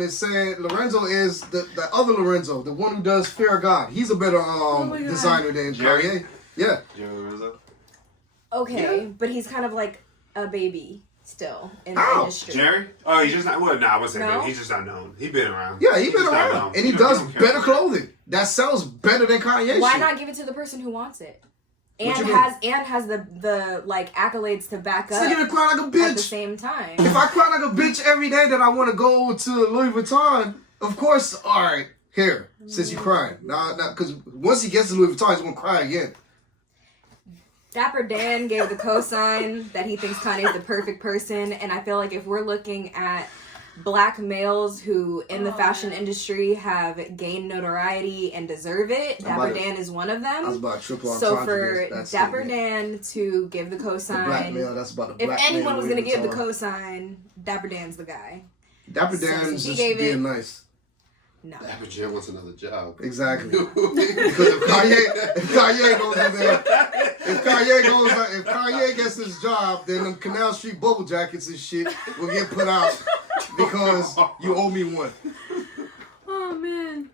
is saying Lorenzo is the other Lorenzo, the one who does Fear of God. He's a better designer than Kanye. Yeah. Jerry Lorenzo? Okay, but he's kind of like a baby still in the industry. Jerry? Oh, he's just not. Well, I wasn't saying No? he's just not known. He's been around. Yeah, he's been around. And he does better clothing. That sells better than Kanye. Why shit. not give it to the person who wants it? And has the like accolades to back up. So you're gonna cry like a bitch at the same time. If I cry like a bitch every day that I want to go to Louis Vuitton, of course, all right, here, since you crying. Nah, because once he gets to Louis Vuitton, he's gonna cry again. Dapper Dan gave the cosign that he thinks Kanye's the perfect person, and I feel like if we're looking at black males who in the fashion industry have gained notoriety and deserve it, Dapper Dan is one of them. I was about to triple so for Dapper Dan to give the cosign, black male, that's about if anyone was going to give the cosign, Dapper Dan's the guy. Dapper Dan's just being nice. No. Dapper Dan wants another job. Exactly. Because if Kanye goes in there, if Kanye gets his job, then them Canal Street bubble jackets and shit will get put out because you owe me one. Oh man.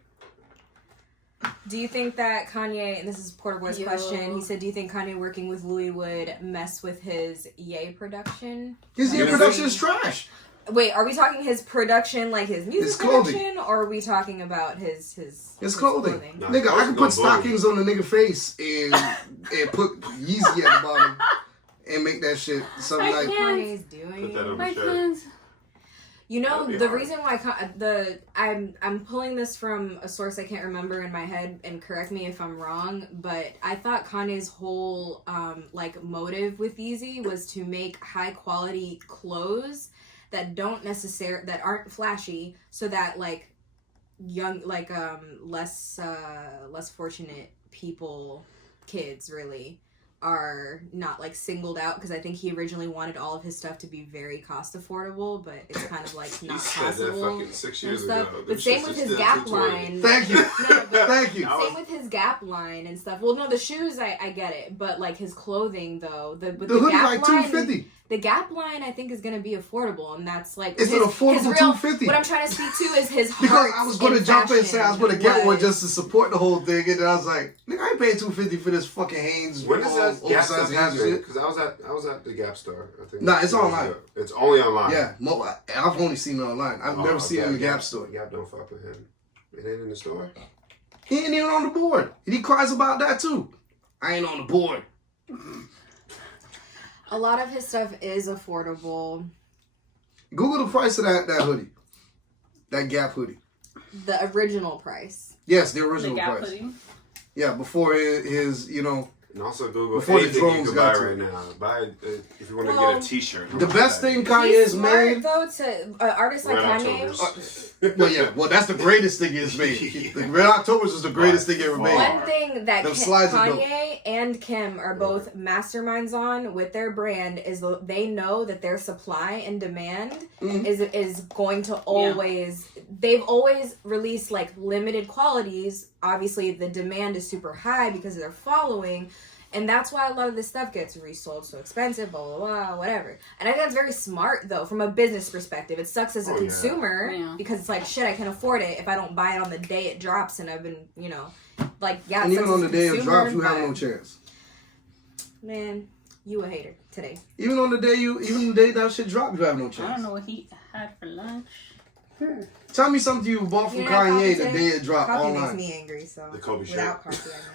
Do you think that Kanye, and this is Porter Boy's question, he said, do you think Kanye working with Louis would mess with his Ye production? His Ye production is trash. Wait, are we talking his production, like his music production, or are we talking about his clothing? No, nigga, I can put stockings on the nigga face and put Yeezy at the bottom and make that shit something like Kanye's doing. Put that on My the shirt. plans. You know, the reason why I'm pulling this from a source I can't remember in my head, and correct me if I'm wrong, but I thought Kanye's whole like motive with Yeezy was to make high quality clothes that aren't flashy, so that like young, like less fortunate people, kids really, are not like singled out, because I think he originally wanted all of his stuff to be very cost affordable, but it's kind of like not possible. That fucking 6 years ago. But same with his Gap line. Thank you. Thank you. Same with his Gap line and stuff. Well, no, the shoes I get it, but like his clothing though, the hoodie Gap like line, $250. The Gap line, I think, is going to be affordable, and that's like it's an affordable $250. What I'm trying to speak to is his heart. Because I was going to jump in and say I was going to get one just to support the whole thing, and then I was like, nigga, I ain't paying $250 for this fucking Hanes. When is that Gap stuff happening? Because I was at the Gap store. I think. Nah, it's online. It's only online. Yeah, I've only seen it online. I've never seen it in the Gap store. Gap don't fuck with him. It ain't in the store. He ain't even on the board, and he cries about that too. I ain't on the board. A lot of his stuff is affordable. Google the price of that hoodie. That Gap hoodie. The original price. Yes, the original Gap price. hoodie? Yeah, before his, you know. And also Google before the anything drones you can got buy to right it. now. Buy if you want to get a T-shirt. The best thing Kanye's made. Though to artists like Kanye. Well, that's the greatest thing he's made. The Red Octobers was the greatest thing ever made. One thing that Kanye and Kim are both masterminds on with their brand is they know that their supply and demand is going to always. Yeah. They've always released like limited qualities. Obviously, the demand is super high because of their following. And that's why a lot of this stuff gets resold so expensive, blah, blah, blah, whatever. And I think that's very smart, though, from a business perspective. It sucks as a consumer because it's like, shit, I can afford it if I don't buy it on the day it drops. And I've been, you know, like, yeah. And even on the day it drops, you have no chance. Man, you a hater today. Even on the day that shit dropped, you have no chance. I don't know what he had for lunch. Tell me something you bought from Kanye the day it dropped coffee online. Coffee makes me angry, so. The Kobe shit. Without coffee, I know.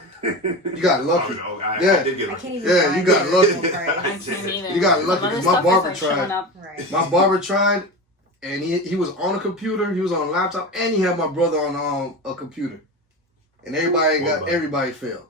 You got lucky. Oh, no, I did get lucky. You got lucky. I can't either. You got lucky because my barber tried. Right. My barber tried, and he was on a computer, he was on a laptop, and he had my brother on a computer, and everybody failed.